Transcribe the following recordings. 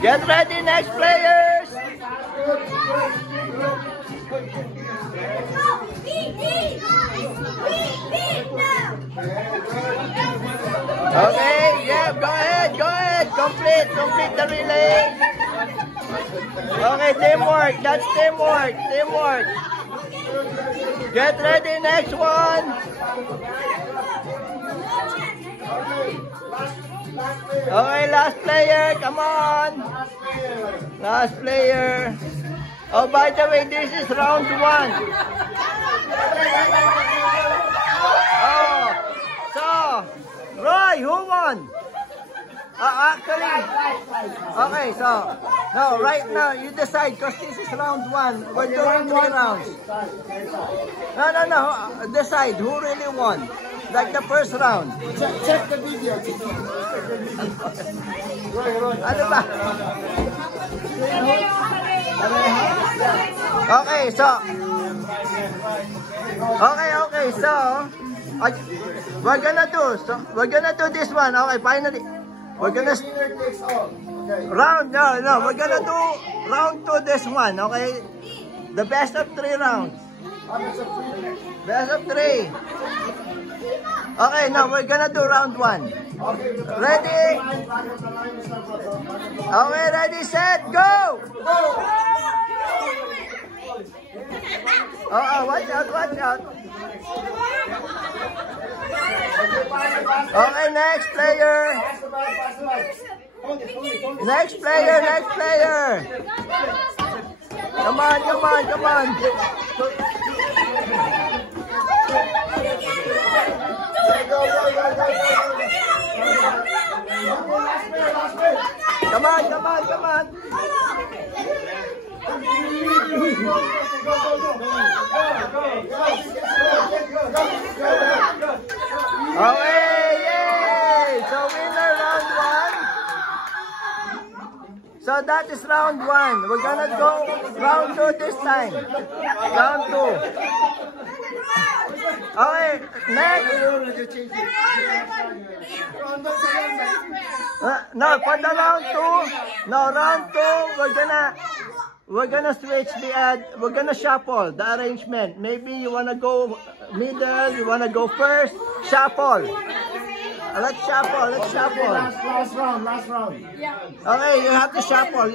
Get ready, next players. Okay, yeah, go ahead. Complete the relay. Okay, teamwork, that's teamwork. Get ready, next one. Okay, last player, come on. Last player. Oh, by the way, this is round 1. Oh, so, Roy, who won? Actually, okay, so, no, right now, you decide, because this is round 1. We're doing 3 rounds. No, decide who really won. Like the first round. Check the video. Ano ba? Okay, so we're gonna do this one. Okay, finally. We're gonna we're gonna do round 2 this one, okay? The best of 3 rounds. Best of 3. Okay, now we're gonna do round 1. Ready? Okay, ready, set, go! Watch out. Okay, next player. Come on. Come on. Okay, yay! So winner round 1. So that is round 1. We're gonna go round 2 this time. Round 2. Okay, next. No, for the round 2. No, round 2, we're gonna switch we're gonna shuffle the arrangement. Maybe you wanna go middle, you wanna go first, shuffle. Let's shuffle. Last round. Okay, you have to shuffle.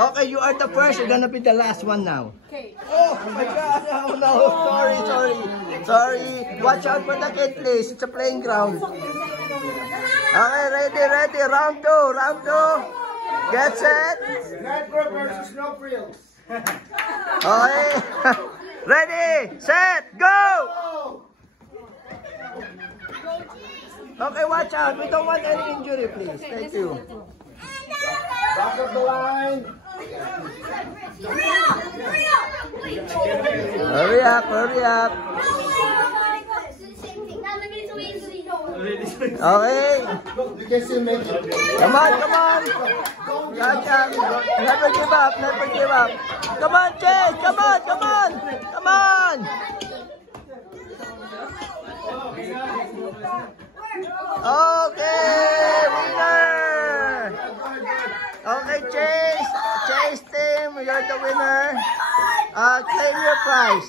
Okay, you are the first, you're gonna be the last one now. Okay. Oh my God, no, sorry. Watch out for the kid, please. It's a playing ground. Okay, ready, round 2. Get set. Network versus no frills. Okay. Ready, set, go! Okay, watch out. We don't want any injury, please. Thank you. Back of the line. Hurry up. Okay. You can still make it. Come on. Gotcha. Never give up. Come on, Chase. Come on. Okay, winner. Okay, Chase team, you're the winner. Claim your prize.